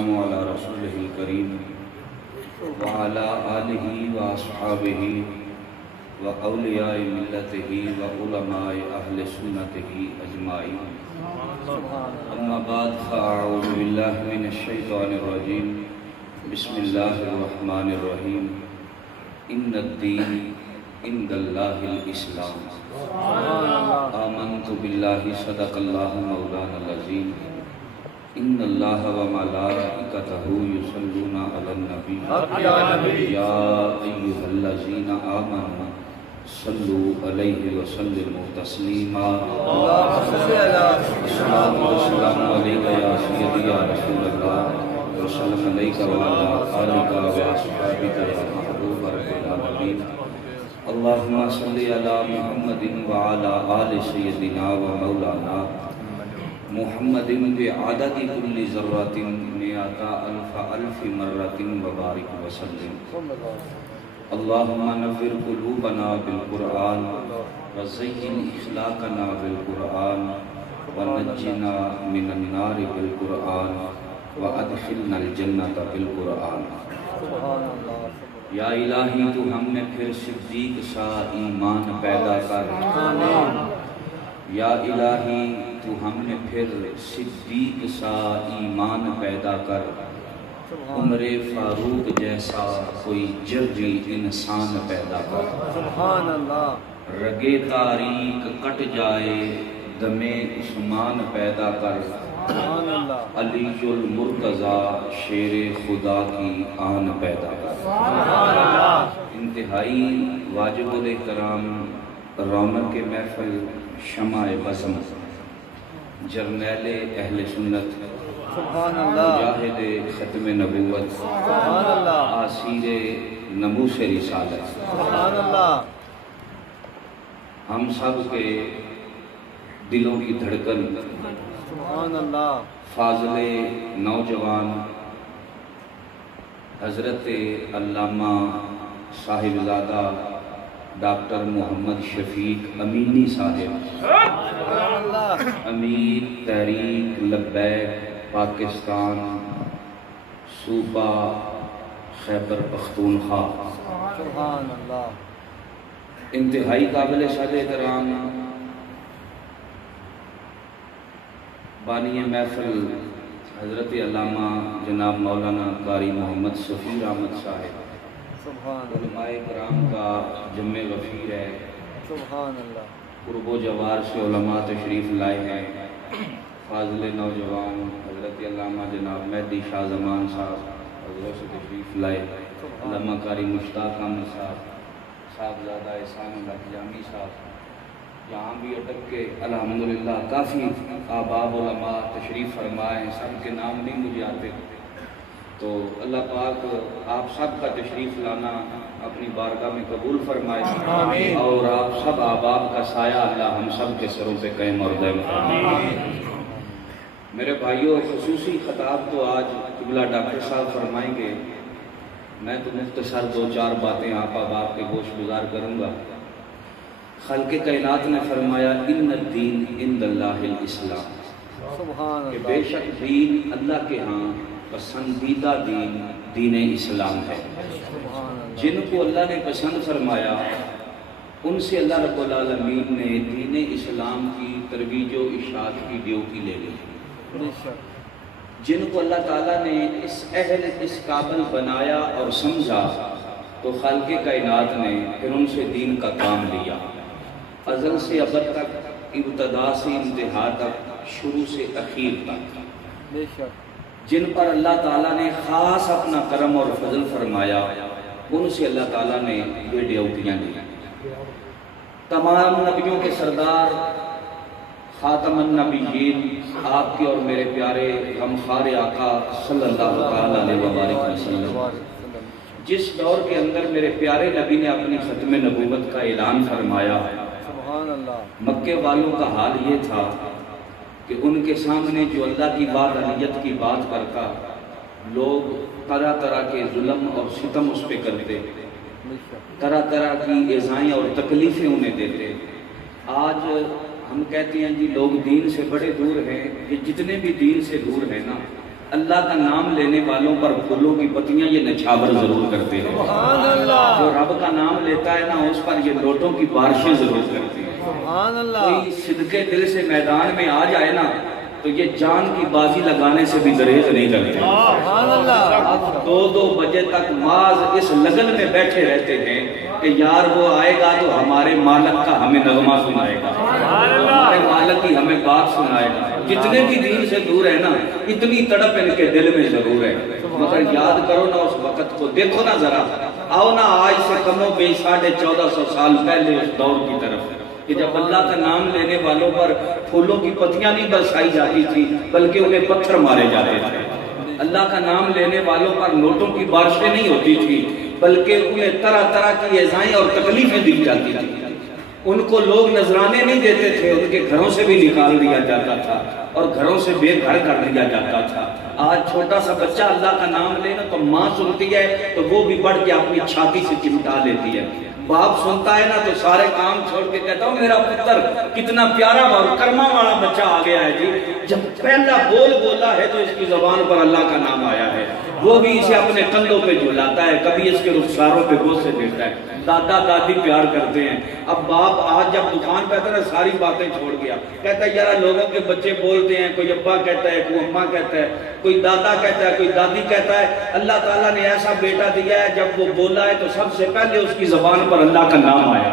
على رسوله الكريم وعلى آله وأصحابه وأولياء ملته وعلماء أهل سنته أجمعين. أما بعد فأعوذ بالله من الشيطان الرجيم. بسم الله الرحمن الرحيم. إن الدين عند الله الإسلام. آمنت بالله صدق الله مولانا العظيم. إن الله وملائكته يصلون على النبي يا أيها الذين آمنوا صلوا عليه وسلموا تسليما. الصلاة والسلام عليك يا سيدي يا رسول الله وسلم عليك وعلى آلك وأصحابك يا محبوب رب العالمين. اللهم صل على محمد وعلى آل سيدنا ومولانا محمد بعدد كل ذرة مئة ألف مرة وبارك وسلم. اللهم نور قلوبنا بالقرآن وزين أخلاقنا بالقرآن ونجنا من النار بالقرآن وادخلنا الجنة بالقرآن. یا الہی تو ہم میں پھر صدیق سا ایمان پیدا کر. یا الہی تو ہم میں پھر صدیق سا ایمان پیدا کر. عمر فاروق جیسا کوئی جری انسان پیدا کر. رگے تاریک کٹ جائے دم عثمان پیدا کر. علی المرتضی شیر خدا کی آن پیدا کر. انتہائی واجب الاحترام رونق محفل شمع بزم جرنیل اہل سنت مجاہد ختم نبوت آسیر نموس رسالت، ہم سب کے دلوں کی دھڑکن فاضل نوجوان حضرت علامہ صاحبزادہ ڈاکٹر محمد شفیق امینی صاحب، امیر تحریک لبیک پاکستان صوبہ خیبر پختونخوا، انتہائی قابل صد احترام بانی محفل حضرت علامہ جناب مولانا قاری محمد سفیر احمد صاحب، علماء کرام کا جمع وفیر ہے. قرب و جوار سے علماء تشریف لائے ہیں. فاضل نوجوان حضرت علامہ جناب مہدی شاہ زمان صاحب حضرت سے تشریف لائے. علامہ قاری مشتاق احمد صاحب، صاحبزادہ احسان اللہ جامی صاحب یہاں بھی اٹک کے الحمدللہ کافی آباب علماء تشریف فرمائے ہیں. سب کے نام نہیں مجھے آتے، تو اللہ پاک آپ سب کا تشریف لانا اپنی بارگاہ میں قبول فرمائے اور آپ سب احباب کا سایہ اللہ ہم سب کے سروں پہ قائم اور دائم فرمائے. میرے بھائیوں، خصوصی خطاب تو آج قبلہ ڈاکٹر صاحب فرمائیں گے. میں تو مختصر دو چار باتیں آپ احباب کے گوش گزار کروں گا. خالق کائنات نے فرمایا ان الدین عند اللہ الاسلام، کہ بے شک دین اللہ کے ہاں پسندیدہ دین دین اسلام ہے. جن کو اللہ نے پسند فرمایا ان سے اللہ رب العالمین نے دین اسلام کی ترویج و اشاعت کی ڈیوٹی لے لی. جن کو اللہ تعالیٰ نے اس اہل اس قابل بنایا اور سمجھا تو خالق کائنات نے پھر ان سے دین کا کام لیا. ازل سے ابد تک، ابتدا سے انتہا تک، شروع سے اخیر تک. جن پر اللہ تعالیٰ نے خاص اپنا کرم اور فضل فرمایا ان سے اللہ تعالیٰ نے یہ ڈیوٹیاں دی. تمام نبیوں کے سردار خاتم النبیین آپ کے اور میرے پیارے غمخوار آقا صلی اللہ علیہ وسلم، جس دور کے اندر میرے پیارے نبی نے اپنی ختم نبوت کا اعلان فرمایا، مکے والوں کا حال یہ تھا کہ ان کے سامنے جو اللہ کی بات علیت کی بات کرتا لوگ طرح طرح کے ظلم اور ستم اس پہ کرتے، طرح طرح کی ایذائیں اور تکلیفیں انہیں دیتے. آج ہم کہتے ہیں جی لوگ دین سے بڑے دور ہیں. یہ جتنے بھی دین سے دور ہیں نا، اللہ کا نام لینے والوں پر پھولوں کی پتیاں یہ نچھاور ضرور کرتے ہیں. جو رب کا نام لیتا ہے نا اس پر یہ لوٹوں کی بارشیں ضرور کرتے ہیں. کوئی صدقے دل سے میدان میں آ جائے نا تو یہ جان کی بازی لگانے سے بھی دریغ نہیں کرتے. اب 2-2 بجے تک ماذ اس لگن میں بیٹھے رہتے ہیں کہ یار وہ آئے گا تو ہمارے مالک کا ہمیں نغمہ سنائے گا, ہمارے مالک کی ہمیں بات سنائے گا. جتنے بھی دین سے دور ہے نا اتنی تڑپ ان کے دل میں ضرور ہے, مگر یاد کرو نا اس وقت کو, دیکھو نا ذرا, آؤ نا آج سے کم و بیش 1450 سال پہلے اس دور کی طرف کہ جب اللہ کا نام لینے والوں پر پھولوں کی پتیاں نہیں برسائی جاتی تھی بلکہ انہیں پتھر مارے جاتے تھے. اللہ کا نام لینے والوں پر نوٹوں کی بارشیں نہیں ہوتی تھی بلکہ انہیں طرح طرح کی ایذائیں اور تکلیفیں دی جاتی تھی. ان کو لوگ نذرانے نہیں دیتے تھے, ان کے گھروں سے بھی نکال دیا جاتا تھا اور گھروں سے بے گھر کر دیا جاتا تھا. آج چھوٹا سا بچہ اللہ کا نام لے نا تو ماں سنتی ہے تو وہ بھی بڑھ کے اپنی چھاتی سے چمٹا لیتی ہے. باپ سنتا ہے نا تو سارے کام چھوڑ کے کہتا ہوں میرا پتر کتنا پیارا اور کرما والا بچہ آ گیا ہے جی. جب پہلا بول بولا ہے تو اس کی زبان پر اللہ کا نام آیا ہے, وہ بھی اسے اپنے کندھوں پہ جھلاتا ہے, کبھی اس کے رخساروں پہ بوسے دیتا ہے. دادا دادی پیار کرتے ہیں. اب باپ آج جب دکان پہ آتا ہے ساری باتیں چھوڑ گیا, کہتا ہے یار لوگوں کے بچے بولتے ہیں, کوئی ابا کہتا ہے, کوئی اماں کہتا ہے, کوئی دادا کہتا ہے, کوئی دادی کہتا ہے. اللہ تعالیٰ نے ایسا بیٹا دیا ہے جب وہ بولا ہے تو سب سے پہلے اس کی زبان پر اللہ کا نام آیا.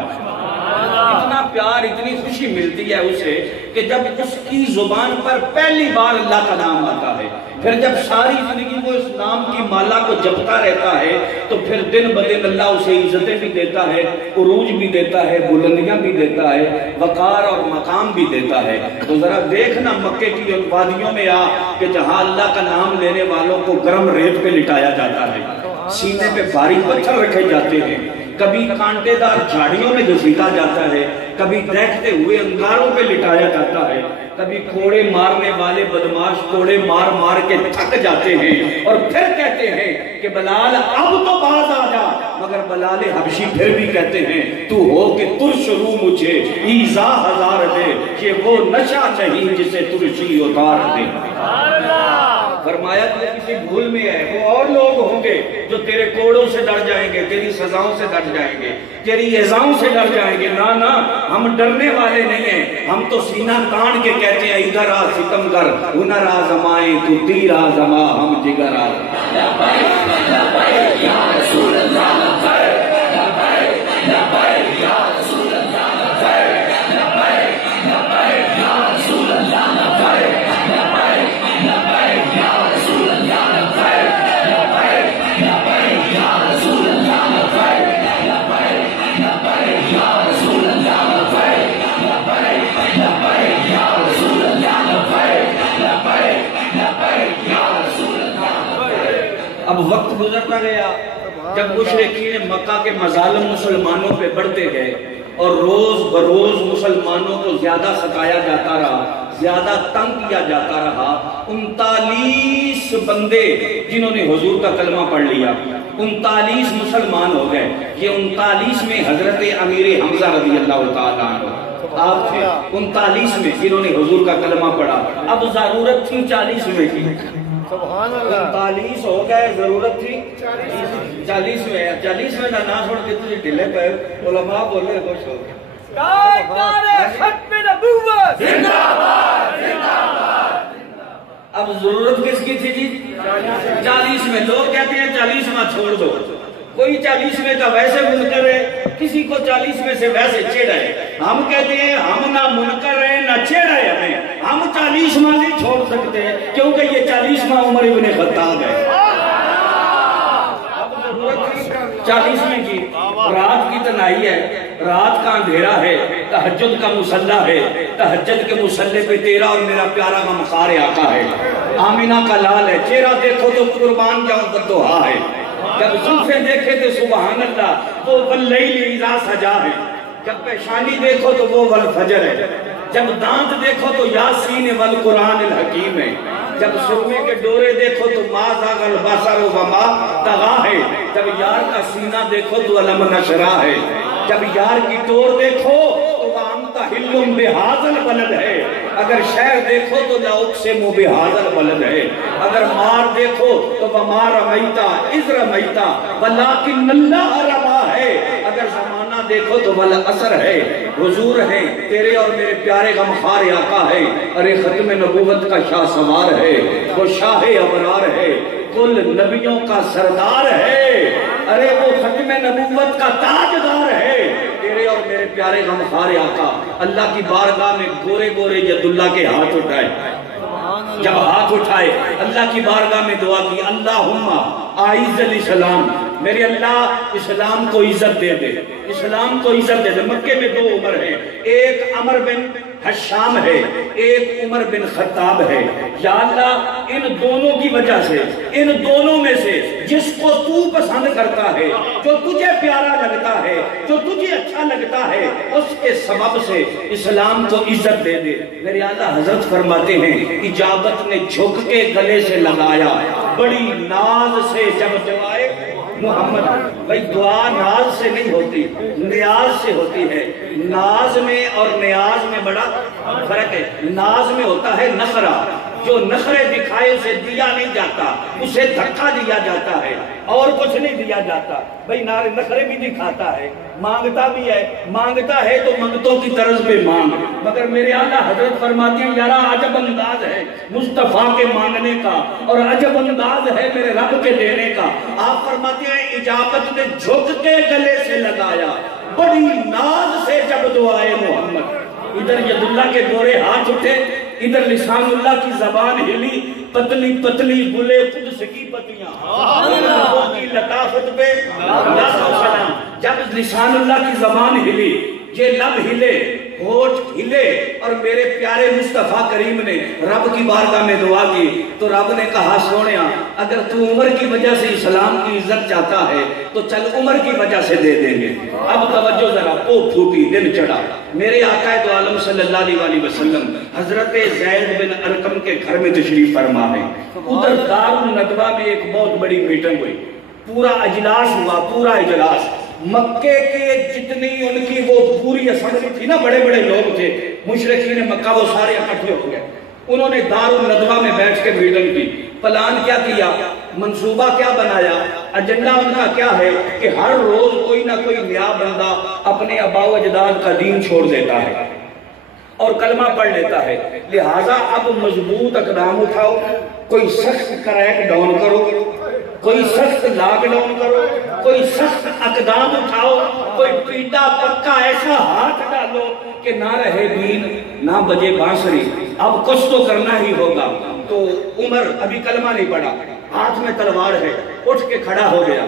اتنا پیار اتنی خوشی ملتی ہے اسے کہ جب اس کی زبان پر پہلی بار اللہ کا نام آتا ہے, پھر جب ساری زندگی وہ اس نام کی مالا کو جپتا رہتا ہے تو پھر دن بدن اللہ اسے عزتیں بھی دیتا ہے, عروج بھی دیتا ہے, بلندیاں بھی دیتا ہے, وقار اور مقام بھی دیتا ہے. تو ذرا دیکھنا مکے کی ان وادیوں میں آ کہ جہاں اللہ کا نام لینے والوں کو گرم ریت پہ لٹایا جاتا ہے, سینے پہ بھاری پتھر رکھے جاتے ہیں, کبھی کانٹے دار جھاڑیوں میں گھسیٹا جاتا ہے, کبھی دیکھتے ہوئے انگاروں پہ لٹایا جاتا ہے, کبھی کوڑے مارنے والے بدماش کوڑے مار مار کے تھک جاتے ہیں اور پھر کہتے ہیں کہ بلال اب تو باز آ جا, مگر بلال حبشی پھر بھی کہتے ہیں تو ہو کہ ترش رو مجھے ایزا ہزار دے, کہ وہ نشہ نہیں جسے ترشی اتار دے. فرمایا تو کسی بھول میں ہے, وہ اور لوگ ہوں گے جو تیرے کوڑوں سے ڈر جائیں گے, تیری سزاؤں سے ڈر جائیں گے, تیری ایذاؤں سے ڈر جائیں گے. نا نا, ہم ڈرنے والے نہیں ہیں, ہم تو سینہ تان کے کہتے ہیں ادھر آ ستم گر, ہنر آزمائیں تو تیر آزما, ہم جگر آزمائیں. لبیک یا رسول اللہ, لبیک لبیک لبیک یا رسول اللہ, لبیک لبیک لبیک یا رسول اللہ, لبیک لبیک لبیک یا رسول اللہ, لبیک لبیک لبیک یا رسول اللہ, لبیک لبیک لبیک یا رسول اللہ, لبیک لبیک لبیک یا رسول اللہ, لبیک لبیک لبیک یا رسول اللہ. اب وقت گزرتا گیا, جب مشرکین مکہ کے مظالم مسلمانوں پہ بڑھتے گئے اور روز بروز مسلمانوں کو زیادہ ستایا جاتا رہا, زیادہ تنگ کیا جاتا رہا. 39 بندے جنہوں نے حضور کا کلمہ پڑھ لیا, 39 مسلمان ہو گئے. یہ 39 میں حضرت امیر حمزہ رضی اللہ تعالیٰ عنہ آپ تھے, 39 میں جنہوں نے حضور کا کلمہ پڑھا. اب ضرورت تھی 40 میں کی, 39 ہو گئے, ضرورت تھی 40 میں. 40 میں نہ چھوڑ کے تجھے ڈھلے پہ علماء بولے خوش ہو گئے. ختم نبوت زندہ باد, زندہ باد. اب ضرورت کس کی تھی جی؟ 40 میں. لوگ کہتے ہیں 40 میں چھوڑ دو, کوئی 40 میں کا ویسے منکر ہے, کسی کو 40 میں سے ویسے چڑھ ہے. ہم کہتے ہیں ہم نہ منکر ہیں نہ چڑھ ہے ہمیں, ہم 40 ماہ نہیں چھوڑ سکتے کیونکہ یہ 40 ماہ عمر ابن خطاب ہے. 40 میں کی رات کی تنہائی ہے, رات کا اندھیرا ہے, تہجد کا مصلی ہے, تہجد کے مصلی پہ تیرا اور میرا پیارا غمخوار آقا ہے, آمینہ کا لال ہے. چہرہ دیکھو تو قربان جاؤں بددعا ہے, جب زلفیں دیکھے تو سبحان اللہ وہ واللیل اذا سجا ہے, جب پیشانی دیکھو تو وہ والفجر ہے, جب دانت دیکھو تو یاسین والقرآن الحکیم ہے, جب سرمے کے ڈورے دیکھو تو ما زاغ البصر وما طغی ہے, جب یار کا سینہ دیکھو تو علم نشرہ ہے, جب یار کی ٹور دیکھو تو وانت حل بہذا البلد ہے, اگر شہر دیکھو تو لا اقسم بہذا البلد ہے، اگر مار دیکھو تو وما رمیتا اذ رمیتا ولکن اللہ رما ہے، اگر زمانہ دیکھو تو والعصر ہے، حضور ہے تیرے اور میرے پیارے غمخوار آقا ہے، ارے ختم نبوت کا شاہ سوار ہے، وہ شاہ ابرار ہے، کل نبیوں کا سردار ہے، ارے وہ ختم نبوت کا تاجدار ہے، تیرے اور میرے پیارے غمخوار آقا اللہ کی بارگاہ میں گورے گورے ید اللہ کے ہاتھ اٹھائے، جب ہاتھ اٹھائے اللہ کی بارگاہ میں دعا کی، اللہم اعز الاسلام، میرے اللہ اسلام کو عزت دے دے، اسلام کو عزت دے دے۔ مکے میں دو عمر ہیں، ایک عمر بن حشام ہے، ایک عمر بن خطاب ہے، یا اللہ ان دونوں کی وجہ سے، ان دونوں میں سے جس کو تو پسند کرتا ہے، جو تجھے پیارا لگتا ہے، جو تجھے اچھا لگتا ہے، اس کے سبب سے اسلام کو عزت دے دے۔ میرے اللہ حضرت فرماتے ہیں اجابت نے جھک کے گلے سے لگایا، بڑی ناز سے جب دعائے محمد، بھئی دعا ناز سے نہیں ہوتی، نیاز سے ہوتی ہے۔ ناز میں اور نیاز میں بڑا فرق ہے، ناز میں ہوتا ہے نخرہ، جو نخرے دکھائے اسے دیا نہیں جاتا، اسے دھکا دیا جاتا ہے اور کچھ نہیں دیا جاتا۔ بھئی نخرے بھی دکھاتا ہے، مانگتا بھی ہے، مانگتا ہے تو منگتوں کی طرز پہ مانگ، مگر میرے آقا حضرت فرماتے ہیں یارا عجب انداز ہے مصطفیٰ کے مانگنے کا اور عجب انداز ہے میرے رب کے دینے کا۔ آپ فرماتے ہیں اجابت نے جھک کے گلے سے لگایا، بڑی ناز سے جب دعائے محمد، ادھر ید اللہ کے گورے ہاتھ اٹھے، ادھر لسان اللہ کی زبان ہلی، پتلی پتلی گلے قدس کی پتیاں، اللہ کی لطافت پہ لاکھوں سلام۔ جب لسان اللہ کی زبان ہلی، یہ لب ہلے، ہوٹھ ہلے، اور میرے پیارے مصطفیٰ کریم نے رب کی بارگاہ میں دعا کی، تو رب نے کہا سونیا اگر تو عمر کی وجہ سے اسلام کی عزت چاہتا ہے تو چل عمر کی وجہ سے دے دیں گے۔ اب توجہ ذرا، پوپ پھوٹی، دن چڑھا، میرے آقا دو عالم صلی اللہ علیہ وسلم حضرت زید بن ارقم کے گھر میں تشریف فرما ہے۔ ادھر دار الندوہ میں ایک بہت بڑی میٹنگ ہوئی، پورا اجلاس ہوا، پورا اجلاس، مکے کے جتنی ان کی وہ پوری اسمبلی تھی نا، بڑے بڑے لوگ تھے مشرکین مکہ، وہ سارے اکٹھے ہو گئے۔ انہوں نے دار الندوہ میں بیٹھ کے میٹنگ کی، پلان کیا کیا، منصوبہ کیا بنایا، ایجنڈا ان کا کیا ہے کہ ہر روز کوئی نہ کوئی نیا بندہ اپنے آباء و اجداد کا دین چھوڑ دیتا ہے اور کلمہ پڑھ لیتا ہے، لہٰذا اب مضبوط اقدام اٹھاؤ، کوئی سخت کریک ڈاؤن کرو، کوئی سخت لاک ڈاؤن کرو، کوئی سخت اقدام اٹھاؤ، کوئی پیٹا پکا ایسا ہاتھ ڈالو کہ نہ رہے دین نہ بجے بانسری، اب کچھ تو کرنا ہی ہوگا۔ تو عمر ابھی کلمہ نہیں پڑھا، ہاتھ میں تلوار ہے، اٹھ کے کھڑا ہو گیا،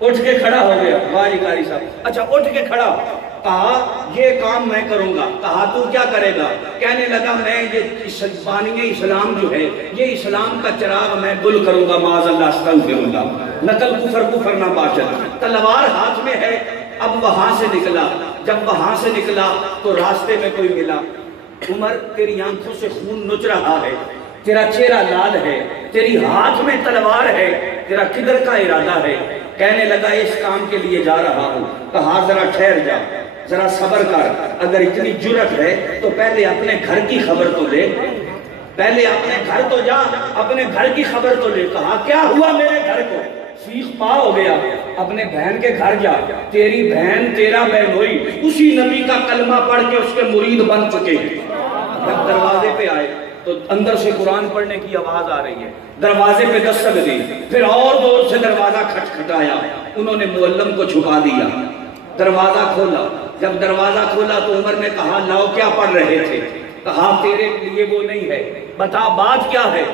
اٹھ کے کھڑا ہو گیا، واہ جی قاری صاحب، اچھا اٹھ کے کھڑا، کہا یہ کام میں کروں گا۔ کہا تو کیا کرے گا؟ کہنے لگا میں یہ بانی اسلام جو ہے، یہ اسلام کا چراغ میں گل کروں گا، معاذ اللہ استغفر اللہ، نقل کفر نہ باشد۔ تلوار ہاتھ میں ہے، اب وہاں سے نکلا، جب وہاں سے نکلا تو راستے میں کوئی ملا، عمر تیری آنکھوں سے خون نچ رہا ہے، تیرا چہرہ لال ہے، تیری ہاتھ میں تلوار ہے، تیرا کدھر کا ارادہ ہے؟ کہنے لگا اس کام کے لیے جا رہا ہوں۔ کہا ذرا ٹھہر جا، ذرا صبر کر، اگر اتنی جرت ہے تو پہلے اپنے گھر کی خبر تو لے، پہلے اپنے گھر تو جا، اپنے گھر کی خبر تو لے۔ کہا کیا ہوا میرے گھر کو؟ سیخ پا ہو گیا، اپنے بہن کے گھر جا، تیری بہن تیرا بہن ہوئی، اسی نبی کا کلمہ پڑھ کے اس کے مرید بن چکے ہیں۔ جب دروازے پہ آئے تو اندر سے قرآن پڑھنے کی آواز آ رہی ہے، دروازے پہ دستک دی، پھر اور دور سے دروازہ کھٹکھٹایا، انہوں نے معلم کو چھپا دیا، دروازہ کھولا، جب دروازہ کھولا تو عمر نے کہا لاؤ کیا پڑھ رہے تھے؟ کہا تیرے لیے وہ نہیں ہے، بتا بات کیا ہے؟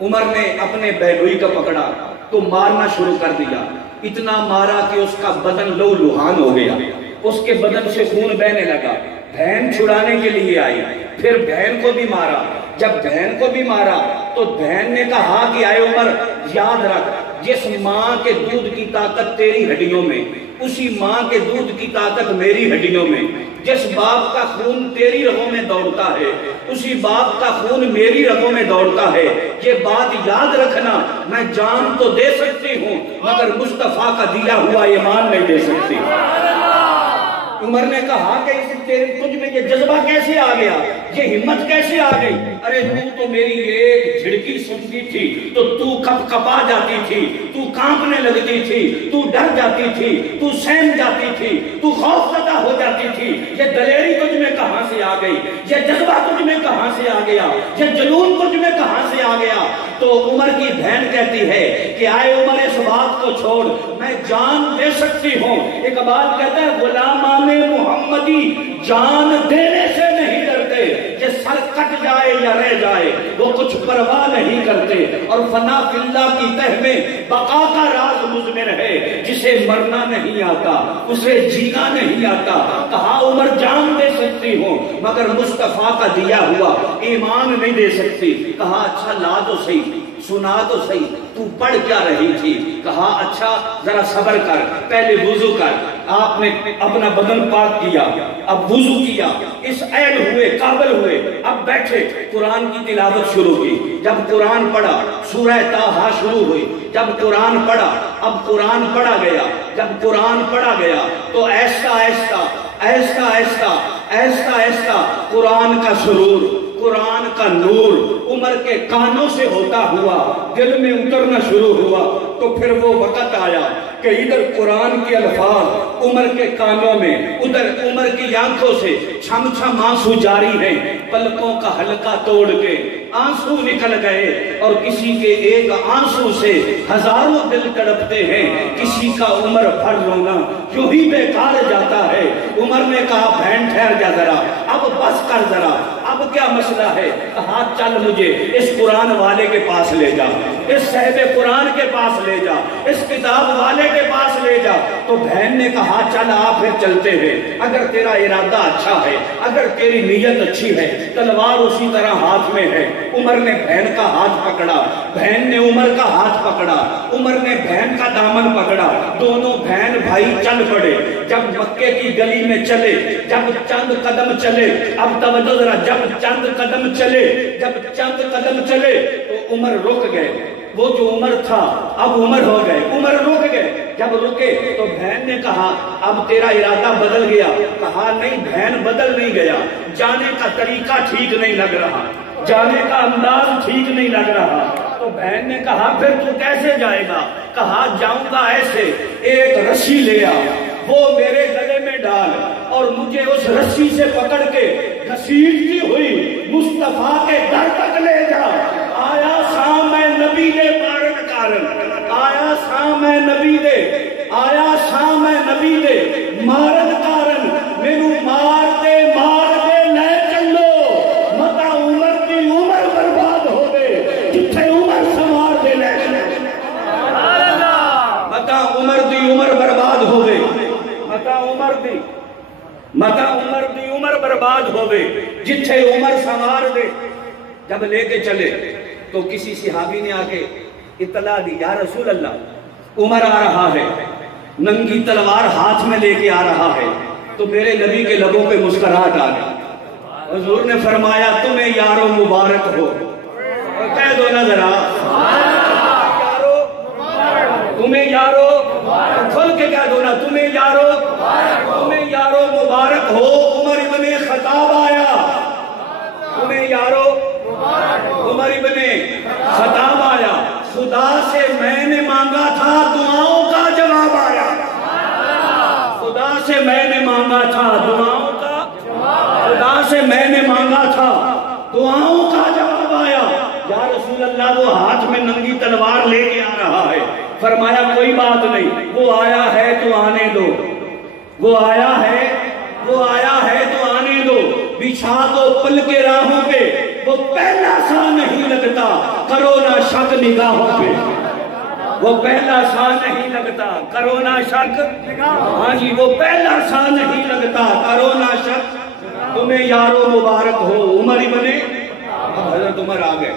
عمر نے اپنے بہنوئی کا پکڑا تو مارنا شروع کر دیا، اتنا مارا کہ اس کا بدن لو لہان ہو گیا، اس کے بدن سے خون بہنے لگا۔ بہن چھڑانے کے لیے آئی، پھر بہن کو بھی مارا، جب بہن کو بھی مارا تو بہن نے کہا کہ آئے عمر یاد رکھ، جس ماں کے دودھ کی طاقت تیری ہڈیوں میں، اسی ماں کے دودھ کی طاقت میری ہڈیوں میں، جس باپ کا خون تیری رگوں میں دوڑتا ہے اسی باپ کا خون میری رگوں میں دوڑتا ہے، یہ بات یاد رکھنا، میں جان تو دے سکتی ہوں مگر مصطفیٰ کا دیا ہوا ایمان نہیں دے سکتی۔ عمر نے کہا کہ تجھ میں یہ جذبہ کیسے آ گیا، یہ ہمت کیسے آ گئی؟ ارے تو میری ایک جھڑکی سنتی تھی تو کپ کپا جاتی تھی، تو کانپنے لگتی تھی، تو ڈر جاتی تھی، تو سہم جاتی تھی، تو خوف زدہ ہو جاتی تھی۔ یہ دلیری تجھ میں کہاں سے آ گئی؟ یہ جذبہ تجھ میں کہاں سے آ گیا؟ یہ جنون تجھ میں کہاں سے آ گیا؟ تو عمر کی بہن کہتی ہے کہ آئے عمر اس بات کو چھوڑ، میں جان دے سکتی ہوں۔ ایک بات کہتا ہے غلامان محمدی جان دینے سے نہیں ڈرتے، یہ سر کٹ جائے یا رہ جائے وہ کچھ پرواہ نہیں کرتے۔ اور فنا فی اللہ کی تہ میں بقا کا راز مضمر ہے، جسے مرنا نہیں آتا اسے جینا نہیں آتا۔ کہا عمر جان دے سکتی ہوں مگر مصطفیٰ کا دیا ہوا ایمان نہیں دے سکتی۔ کہا اچھا لا تو صحیح، سنا تو صحیح، تو پڑھ کیا رہی تھی؟ کہا اچھا ذرا صبر کر، پہلے وضو کر۔ آپ نے اپنا بدن پاک کیا، اب وضو کیا، اس اہل ہوئے، قابل ہوئے، اب بیٹھے، قرآن کی تلاوت شروع کی۔ جب قرآن پڑھا سورہ طٰہٰ شروع ہوئی، جب قرآن پڑھا اب قرآن پڑھا گیا، جب قرآن پڑھا گیا تو ایسا ایسا ایسا ایسا ایسا ایسا قرآن کا سرور، قرآن کا نور عمر کے کانوں سے ہوتا ہوا دل میں اترنا شروع ہوا۔ تو پھر وہ وقت آیا کہ ادھر قرآن کے الفاظ عمر کے کانوں میں، ادھر عمر کی آنکھوں سے چھم چھم آنسو جاری ہیں، پلکوں کا حلقہ توڑ کے آنسو نکل گئے، اور کسی کے ایک آنسو سے ہزاروں دل تڑپتے ہیں، کسی کا عمر بھر رونا یوں ہی بیکار جاتا ہے۔ عمر نے کہا بہن ٹھہر جا ذرا، اب بس کر ذرا، اب کیا مسئلہ ہے؟ کہا چل مجھے اس قرآن والے کے پاس لے جا، اس صاحب قرآن کے پاس لے جا، اس کتاب والے کے پاس لے جا۔ تو بہن نے کہا چل آ پھر چلتے ہیں، اگر تیرا ارادہ اچھا ہے، اگر تیری نیت اچھی ہے، تلوار اسی طرح ہاتھ میں ہے۔ عمر نے بہن کا ہاتھ پکڑا، بہن نے عمر کا ہاتھ پکڑا، عمر نے بہن کا دامن پکڑا، دونوں بہن بھائی چل پڑے۔ جب مکے کی گلی میں چلے، جب چند قدم چلے، اب توجہ ذرا، جب چند قدم چلے، جب چند قدم چلے تو عمر رک گئے۔ وہ جو عمر تھا اب عمر ہو گئے، عمر رک گئے۔ جب رکے تو بہن نے کہا اب تیرا ارادہ بدل گیا۔ کہا نہیں بہن بدل نہیں گیا، جانے کا طریقہ ٹھیک نہیں لگ رہا، جانے کا انداز ٹھیک نہیں لگ رہا۔ تو بہن نے کہا پھر تو کیسے جائے گا؟ کہا جاؤں گا ایسے، ایک رسی لے آ، وہ میرے گلے میں ڈال، اور مجھے اس رسی سے پکڑ کے گھسیٹتی ہوئی مصطفیٰ کے در تک لے جا۔ آیا سام نبی دے مارن کارن، آیا سام نبی دے، آیا سام نبی دے مارن کارن، مینو مار دے لے چلو، متا عمر دی عمر برباد ہو دے، جتھے عمر سوار دے لے چلو، متا عمر دی عمر برباد ہو دے، متا عمر دی عمر برباد ہوئے، جتھے عمر سوار دے۔ جب لے کے چلے تو کسی صحابی نے آ کے اطلاع دی، یا رسول اللہ عمر آ رہا ہے، ننگی تلوار ہاتھ میں لے کے آ رہا ہے۔ تو میرے نبی کے لبوں پہ مسکراہٹ آ گئی۔ حضور نے فرمایا تمہیں یارو مبارک ہو، اور کہہ دو نا ذرا تمہیں یارو، کھل کے کہہ دو نا تمہیں یارو مبارک ہو۔ عمر ابن خطاب آیا، تمہیں یارو عمر ابن خطاب آیا، خدا سے میں نے مانگا تھا دعاؤں کا جواب آیا، خدا سے میں نے مانگا تھا دعاؤں کا، خدا سے میں نے مانگا تھا دعاؤں کا جواب آیا۔ یا رسول اللہ وہ ہاتھ میں ننگی تلوار لے کے آ رہا ہے۔ فرمایا کوئی بات نہیں، وہ آیا ہے تو آنے دو، وہ آیا ہے تو آنے دو، بچھا دو پل کے راہوں پہ، وہ پہلا سا نہیں لگتا، کرو نہ شک نگاہوں پہ، وہ پہلا سا نہیں لگتا، کرو نہ شک، ہاں جی وہ پہلا سا نہیں لگتا، کرو نہ شک، تمہیں یارو مبارک ہو۔ عمر ابن، حضرت عمر آ گئے،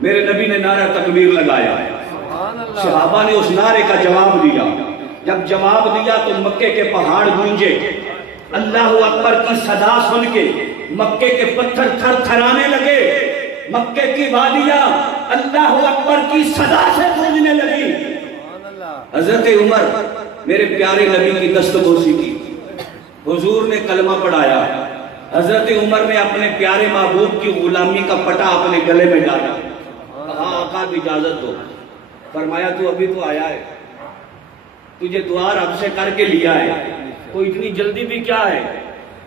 میرے نبی نے نعرہ تکبیر لگایا، صحابہ نے اس نعرے کا جواب دیا۔ جب جواب دیا تو مکے کے پہاڑ گونجے، اللہ اکبر کی صدا سن کے مکے کے پتھر تھر تھرانے لگے، مکے کی وادیاں اللہ اکبر کی صدا سے گونجنے لگی۔ حضرت عمر میرے پیارے نبی کی دستبوسی کی، حضور نے کلمہ پڑھایا، حضرت عمر نے اپنے پیارے محبوب کی غلامی کا پٹا اپنے گلے میں ڈالا، کہا آقا بھی اجازت دو۔ فرمایا تو ابھی تو آیا ہے، تجھے دعا رب سے کر کے لیا ہے، کوئی اتنی جلدی بھی کیا ہے؟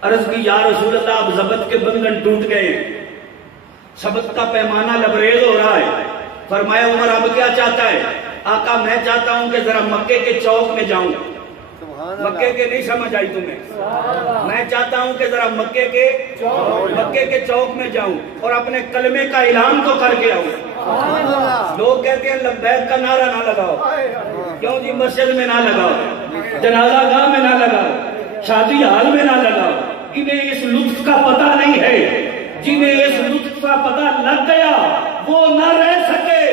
عرض کی یا رسول اللہ اب ضبط کے بندھن ٹوٹ گئے ہیں، ثبت کا پیمانہ لبریز ہو رہا ہے۔ فرمایا عمر اب کیا چاہتا ہے؟ آقا میں چاہتا ہوں کہ ذرا مکے کے چوک میں جاؤں۔ مکے کے نہیں سمجھ آئی تمہیں؟ میں چاہتا ہوں کہ ذرا مکے کے چوک میں جاؤں اور اپنے کلمے کا اعلان تو کر کے آؤں۔ لوگ کہتے ہیں لبیک کا نعرہ نہ لگاؤ، کیوں جی؟ مسجد میں نہ لگاؤ، جنازہ گاہ میں نہ لگاؤ، شادی حال میں نہ لگاؤ۔ انہیں اس لطف کا پتہ نہیں ہے، جنہیں اس لطف کا پتہ لگ گیا وہ نہ رہ سکے،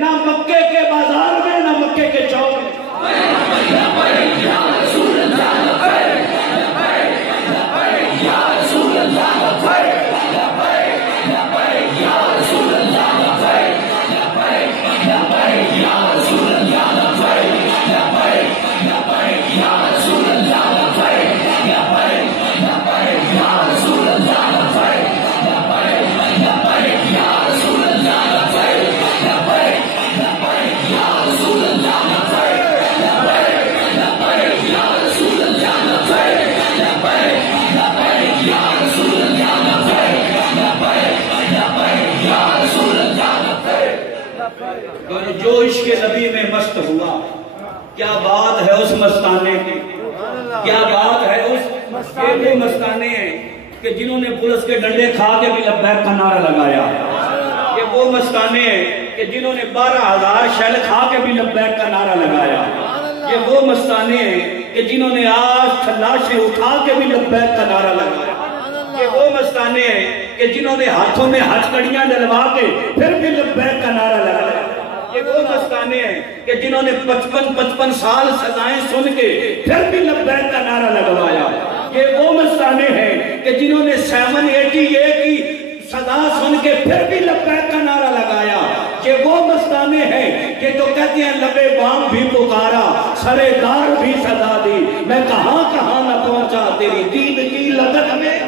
نہ مکے کے بازار میں نہ مکے کے چوک میں۔ جو عشق نبی میں مست ہوا، کیا بات ہے اس مستانے کی، کیا بات ہے اس کے مستانے ہیں کہ جنہوں نے پولیس کے ڈنڈے کھا کے بھی لبیک کا نعرہ لگایا، کہ وہ مستانے ہیں کہ جنہوں نے 12,000 شیل کھا کے بھی لبیک کا نعرہ لگایا، یہ وہ مستانے ہیں کہ جنہوں نے آج لاشیں اٹھا کے بھی لبیک کا نعرہ لگایا، یہ وہ مستانے ہیں کہ جنہوں نے ہاتھوں میں ہتھکڑیاں ڈلوا کے پھر بھی لبیک کا نعرہ لگایا، یہ وہ مستانے ہیں کہ جنہوں نے 55 سال سزائیں سن کے پھر بھی لبیک کا نعرہ لگوایا، یہ وہ مستانے ہیں کہ جنہوں نے 788 کی سزا سن کے پھر بھی لبیک کا نعرہ لگایا، یہ وہ مستانے ہیں کہ جو کہتے ہیں لبے بام بھی پکارا، سرے دار بھی صدا دی، میں کہاں کہاں نہ پہنچا تیری دین کی لگن میں۔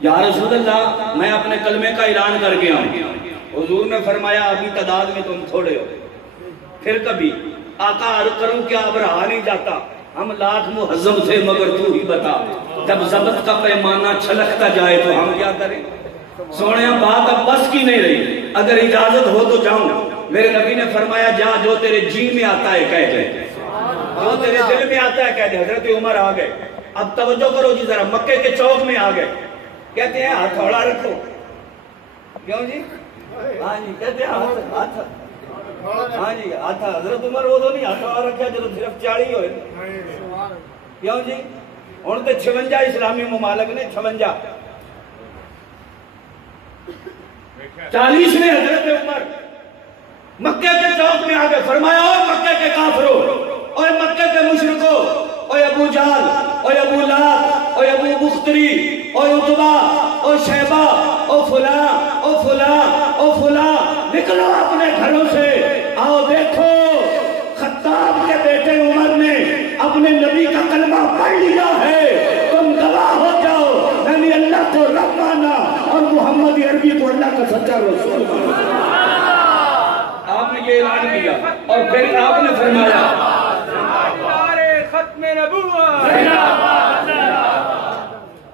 یا رسول اللہ میں اپنے کلمے کا اعلان کر کے آؤں۔ حضور نے فرمایا ابھی تعداد میں تم تھوڑے ہو، پھر کبھی آقا عرض کروں کیا اب رہا نہیں جاتا، ہم لاکھ محظم تھے مگر تو ہی بتا، جب ضبط کا پیمانہ چھلکتا جائے تو ہم کیا کریں؟ سونے بات اب بس کی نہیں رہی، اگر اجازت ہو تو جاؤں۔ میرے نبی نے فرمایا جا، جو تیرے جی میں آتا ہے کہہ دے، جو تیرے دل میں آتا ہے کہہ دے۔ حضرت عمر آ گئے، اب توجہ کرو جی ذرا، مکے کے چوک میں آ گئے، کہتے ہیں ہتھوڑا رکھو، کیوں جی؟ ہاں جی کہتے ہیں ہاتھ، ہاں جی ہاتھ، حضرت عمر وہ تو نہیں ہتھوڑا رکھا جو صرف 40 ہوئے، کیوں جی؟ ہوں تو 56 اسلامی ممالک نے، 56 40 میں حضرت عمر مکے کے چوک میں آگے فرمایا اوہ مکے کے کافروں، اوہ مکے کے مشرکوں، اوہ ابو جہل، اوہ ابو لہب، اوہ ابو بختری، اوہ عتبہ، اوہ شیبہ، اوہ فلاں، اوہ فلاں، اوہ فلاں، نکلو اپنے گھروں سے، آؤ دیکھو خطاب کے بیٹے عمر نے اپنے نبی کا کلمہ پڑھ لیا ہے، تم گواہ ہو جاؤ، میں نے اللہ کو رب مانا اور محمد عربی کو اللہ کا سچا رسول مانا۔ آپ نے یہ اعلان کیا اور پھر آپ نے فرمایا ختم نبوت،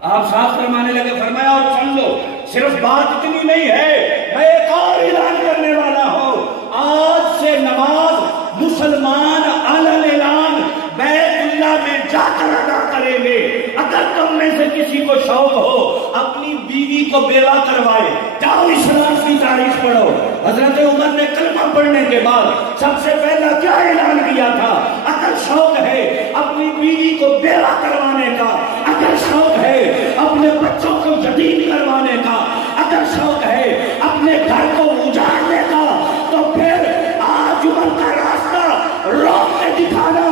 آپ صاف فرمانے لگے، فرمایا اور سن لو صرف بات اتنی نہیں ہے، میں ایک اور اعلان کرنے والا ہوں، آج سے نماز مسلمان علن اعلان بیت اللہ میں جا کر ادا کریں گے۔ اگر تم میں سے کسی کو شوق ہو اپنی بیوی کو بیوہ کروائے، جاؤ اسلام کی تاریخ پڑھو۔ حضرت عمر نے کلمہ پڑھنے کے بعد سب سے پہلا کیا اعلان کیا تھا؟ اگر شوق ہے اپنی بیوی کو بیوہ کروانے کا، اگر شوق ہے اپنے بچوں کو یتیم کروانے کا، اگر شوق ہے اپنے گھر کو اجاڑنے کا، تو پھر آج عمر کا راستہ روک کے دکھانا۔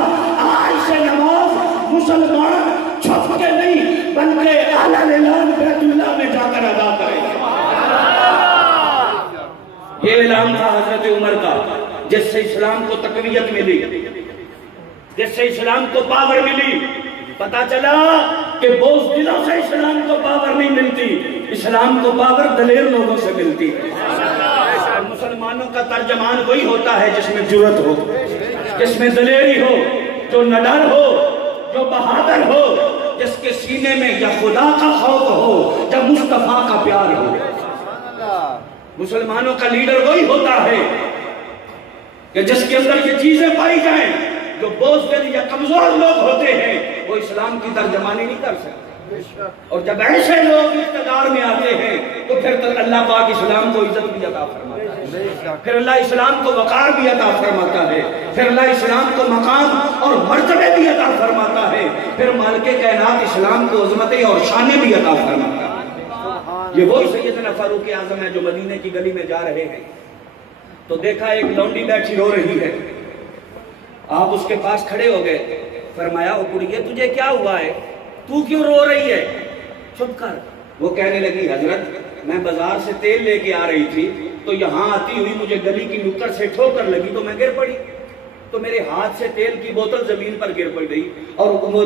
آج سے نماز مسلمان چھپ کے نہیں بلکہ اعلان اعلان بیت اللہ میں جا کر ادا کرے۔ یہ اعلان تھا حضرت عمر کا، جس سے اسلام کو تقویت ملی، جس سے اسلام کو پاور ملی۔ پتا چلا کہ بوجھ دلوں سے اسلام کو پاور نہیں ملتی، اسلام کو پاور دلیر لوگوں سے ملتی ہے۔ مسلمانوں کا ترجمان وہی ہوتا ہے جس میں جرت ہو، جس میں دلیری ہو، جو نڈر ہو، جو بہادر ہو، جس کے سینے میں یا خدا کا خوف ہو یا مصطفیٰ کا پیار ہو۔ مسلمانوں کا لیڈر وہی ہوتا ہے کہ جس کے اندر یہ چیزیں پائی جائیں۔ جو بوزدل یا کمزور لوگ ہوتے ہیں وہ اسلام کی ترجمانی نہیں کر سکتے، اور جب ایسے لوگ اقتدار میں آتے ہیں تو پھر اللہ پاک اسلام کو عزت بھی عطا فرماتا ہے، پھر اللہ اسلام کو وقار بھی عطا فرماتا ہے، پھر اللہ اسلام کو مقام اور مرتبے بھی عطا فرماتا ہے، پھر مالک کائنات اسلام کو عظمتیں اور شانیں بھی عطا فرماتا ہے۔ یہ وہی سیدنا فاروق اعظم ہے جو مدینے کی گلی میں جا رہے ہیں تو دیکھا ایک لونڈی بیٹھی رو رہی ہے۔ آپ اس کے پاس کھڑے ہو گئے، فرمایا او کڑیے تجھے کیا ہوا ہے، تو کیوں رو رہی ہے، چپ کر۔ وہ کہنے لگی حضرت میں بازار سے تیل لے کے آ رہی تھی تو یہاں آتی ہوئی مجھے گلی کی نکڑ سے ٹھوکر لگی تو میں گر پڑی، تو میرے ہاتھ سے تیل کی بوتل زمین پر گر پڑ گئی اور وہ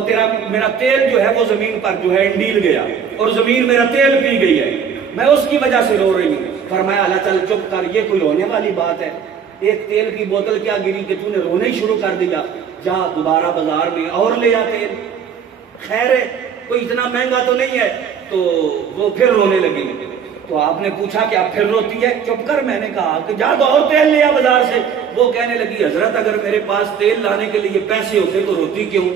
میرا تیل جو ہے وہ زمین پر جو ہے ڈیل گیا اور زمین میرا تیل پی گئی ہے، میں اس کی وجہ سے رو رہی ہوں۔ فرمایا اللہ چل چپ کر، یہ کوئی رونے والی بات ہے، ایک تیل کی بوتل کیا گری کہ تو نے رونے ہی شروع کر دیا، جا دوبارہ بازار میں اور لے آ تیل، خیر ہے کوئی اتنا مہنگا تو نہیں ہے۔ تو وہ پھر رونے لگی، تو آپ نے پوچھا کہ اب پھر روتی ہے، چپ کر، میں نے کہا کہ جا تو اور تیل لے آ بازار سے۔ وہ کہنے لگی حضرت اگر میرے پاس تیل لانے کے لیے پیسے ہوتے تو روتی کیوں؟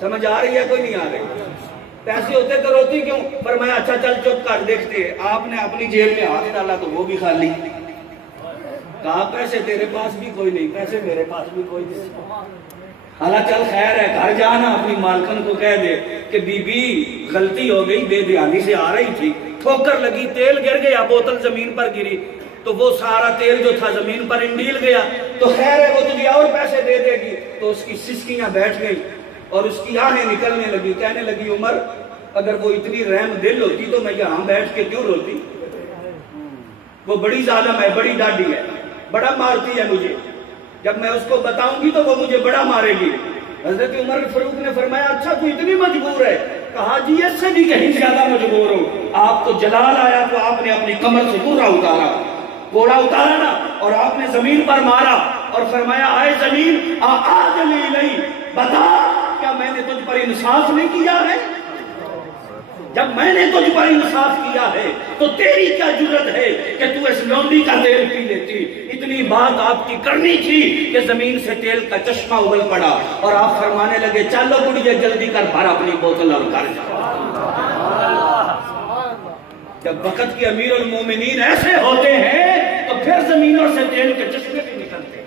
سمجھ آ رہی ہے کوئی نہیں آ رہی؟ پیسے ہوتے تو روتی کیوں؟ فرمایا اچھا چل چپ کر، دیکھتے ہیں۔ آپ نے اپنی جیب میں ہاتھ ڈالا تو وہ بھی خالی، کہا پیسے تیرے پاس بھی کوئی نہیں، پیسے میرے پاس بھی کوئی نہیں۔ حالا چل خیر ہے، گھر جانا اپنی مالکن کو کہہ دے کہ بی بی غلطی ہو گئی، بے دھیانی سے آ رہی تھی، ٹھوکر لگی، تیل گر گیا، بوتل زمین پر گری تو وہ سارا تیل جو تھا زمین پر انڈیل گیا، تو خیر ہے وہ تجھے اور پیسے دے دے گی۔ تو اس کی سسکیاں بیٹھ گئی اور اس کی آہیں نکلنے لگی، کہنے لگی عمر اگر وہ اتنی رحم دل ہوتی تو میں یہاں بیٹھ کے کیوں روتی؟ وہ بڑی ظالم ہے، بڑی ڈاڈی ہے، بڑا مارتی ہے مجھے، جب میں اس کو بتاؤں گی تو وہ مجھے بڑا مارے گی۔ حضرت عمر فاروق نے فرمایا اچھا تو اتنی مجبور ہے؟ کہا جی اس سے بھی کہیں زیادہ مجبور ہوں۔ آپ کو جلال آیا تو آپ نے اپنی کمر سے کوڑا اتارا نا، اور آپ نے زمین پر مارا اور فرمایا آئے زمین آجلی نہیں، بتا کیا میں نے تجھ پر انصاف نہیں کیا ہے؟ جب میں نے تجھ پر انصاف کیا ہے تو تیری کیا جرت ہے کہ تو اس لونڈی کا تیل پی لیتی؟ اتنی بات آپ کی کرنی تھی کہ زمین سے تیل کا چشمہ اگل پڑا اور آپ فرمانے لگے چلو بڑھیا جلدی کر بھر اپنی بوتل اور کر جا۔ جب وقت کے امیر المومنین ایسے ہوتے ہیں تو پھر زمینوں سے تیل کے چشمے بھی نکلتے ہیں،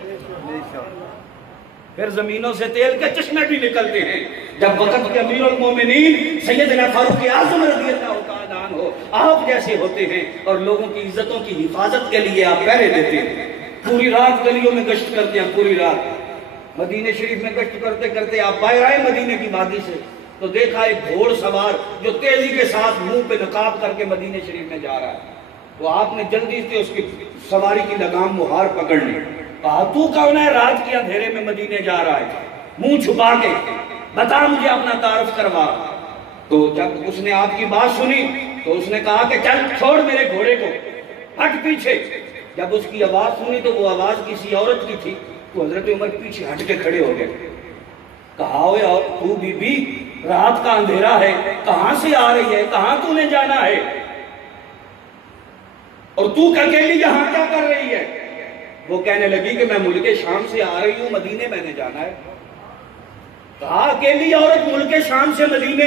پھر زمینوں سے تیل کے چشمے بھی نکلتے ہیں۔ جب وقت کے امیر المومنین سیدنا فاروق اعظم رضی اللہ تعالیٰ عنہ آپ جیسے ہوتے ہیں اور لوگوں کی عزتوں کی حفاظت کے لیے آپ پہرے دیتے ہیں، پوری رات گلیوں میں گشت کرتے ہیں، پوری رات مدینہ شریف میں گشت کرتے کرتے آپ باہر آئے مدینہ کی وادی سے تو دیکھا ایک گھوڑ سوار جو تیزی کے ساتھ منہ پہ نقاب کر کے مدینہ شریف میں جا رہا ہے، تو آپ نے جلدی سے اس کی سواری کی لگام مہار پکڑ لی، کہا تو کون ہے رات کے اندھیرے میں مدینے جا رہا ہے، منہ چھپا کے بتا مجھے اپنا تعارف کروا۔ تو جب اس نے آپ کی بات سنی تو اس نے کہا کہ چل چھوڑ میرے گھوڑے کو، ہٹ پیچھے۔ جب اس کی آواز سنی تو وہ آواز کسی عورت کی تھی، تو حضرت عمر پیچھے ہٹ کے کھڑے ہو گئے، کہا تو بی بی رات کا اندھیرا ہے، کہاں سے آ رہی ہے، کہاں تو نے جانا ہے، اور تو اکیلی یہاں کیا کر رہی ہے؟ وہ کہنے لگی کہ میں ملک شام سے آ رہی ہوں، مدینے میں نے جانا ہے۔ کہا اکیلی عورت ملک شام سے مدینے،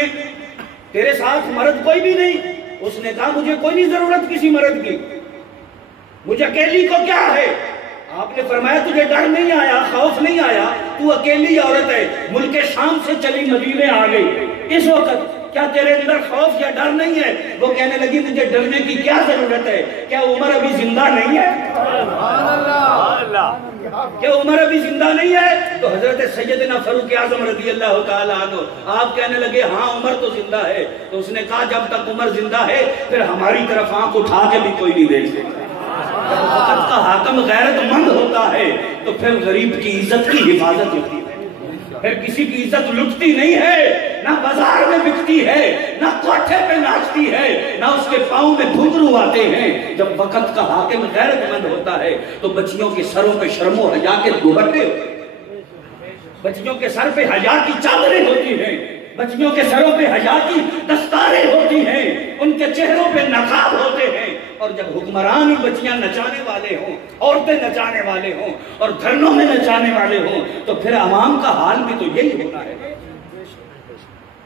تیرے ساتھ مرد کوئی بھی نہیں؟ اس نے کہا مجھے کوئی نہیں ضرورت کسی مرد کی، مجھے اکیلی کو کیا ہے؟ آپ نے فرمایا تجھے ڈر نہیں آیا، خوف نہیں آیا، تو اکیلی عورت ہے، ملک شام سے چلی مدینے آ گئی، اس وقت کیا تیرے اندر خوف یا ڈر نہیں ہے؟ وہ کہنے لگی مجھے ڈرنے کی کیا ضرورت ہے، کیا عمر ابھی زندہ نہیں ہے؟ کیا عمر ابھی زندہ نہیں ہے؟ تو حضرت سیدنا فاروق اعظم رضی اللہ تعالیٰ عنہ آپ کہنے لگے ہاں عمر تو زندہ ہے۔ تو اس نے کہا جب تک عمر زندہ ہے پھر ہماری طرف آنکھ اٹھا کے بھی کوئی نہیں دیکھ سکتا۔ جب وقت کا حاکم غیرت مند ہوتا ہے تو پھر غریب کی عزت کی حفاظت ہوتی ہے۔ پھر کسی کی عزت لٹتی نہیں ہے، نہ بازار میں بکتی ہے، نہ کوٹھے پہ ناچتی ہے، نہ اس کے پاؤں میں گھنگرو آتے ہیں۔ جب وقت کا حاکم غیرت مند ہوتا ہے تو بچیوں کے سروں پہ شرم و حیا کے دوپٹے ہوتے ہیں، بچیوں کے سر پہ حیا کی چادریں ہوتی ہیں، بچیوں کے سروں پہ حیا کی دستاریں ہوتی ہیں، ان کے چہروں پہ نقاب ہوتے ہیں۔ اور جب حکمران بچیاں نچانے والے ہوں، عورتیں نچانے والے ہوں اور دھرنوں میں نچانے والے ہوں تو پھر عوام کا حال بھی تو یہی ہونا ہے۔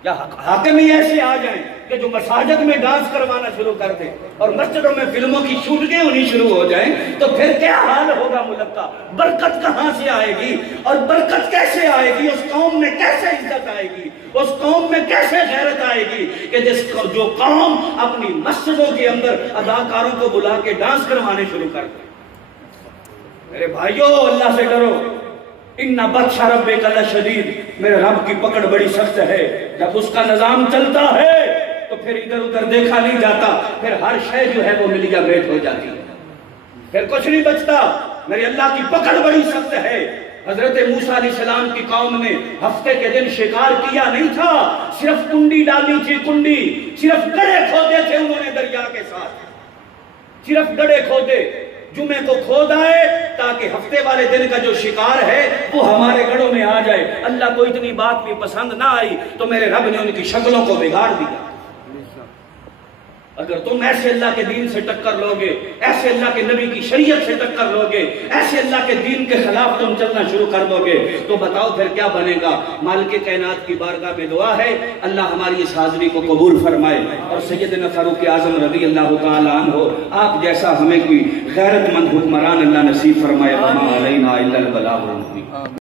یا حاکم ہی ایسے آ جائیں کہ جو مساجد میں ڈانس کروانا شروع کر دیں اور مسجدوں میں فلموں کی شوٹنگیں ہونی شروع ہو جائیں تو پھر کیا حال ہوگا ملک کا؟ برکت کہاں سے آئے گی اور برکت کیسے آئے گی؟ اس قوم میں کیسے عزت آئے گی؟ اس قوم میں کیسے غیرت آئے گی کہ جو قوم اپنی مسجدوں کے اندر اداکاروں کو بلا کے ڈانس کروانے شروع کر دے؟ میرے بھائیوں، اللہ سے ڈرو۔ ان بطش ربک لشدید، میرے رب کی پکڑ بڑی سخت ہے۔ جب اس کا نظام چلتا ہے تو پھر ادھر ادھر دیکھا نہیں جاتا، پھر ہر شے جو ہے وہ ملیا بیٹ ہو جاتی ہے، پھر کچھ نہیں بچتا۔ میرے اللہ کی پکڑ بڑی سخت ہے۔ حضرت موسیٰ علیہ السلام کی قوم نے ہفتے کے دن شکار کیا نہیں تھا، صرف کنڈی ڈالی تھی، کنڈی، صرف گڑھے کھودے تھے انہوں نے دریا کے ساتھ، صرف گڑھے کھودے۔ جمعے کو کھود آئے تاکہ ہفتے والے دن کا جو شکار ہے وہ ہمارے گڑھوں میں آ جائے۔ اللہ کو اتنی بات بھی پسند نہ آئی تو میرے رب نے ان کی شکلوں کو بگاڑ دیا۔ اگر تم ایسے اللہ کے دین سے ٹکر لوگے، ایسے اللہ کے نبی کی شریعت سے ٹکر لوگے، ایسے اللہ کے دین کے خلاف تم چلنا شروع کر دو گے تو بتاؤ پھر کیا بنے گا؟ مالک کائنات کی بارگاہ میں دعا ہے اللہ ہماری اس حاضری کو قبول فرمائے اور سیدنا فاروق اعظم رضی اللہ تعالیٰ عنہ آپ جیسا ہمیں کوئی غیرت مند حکمران اللہ نصیب فرمائے۔ وما علینا الا البلاغ المبین۔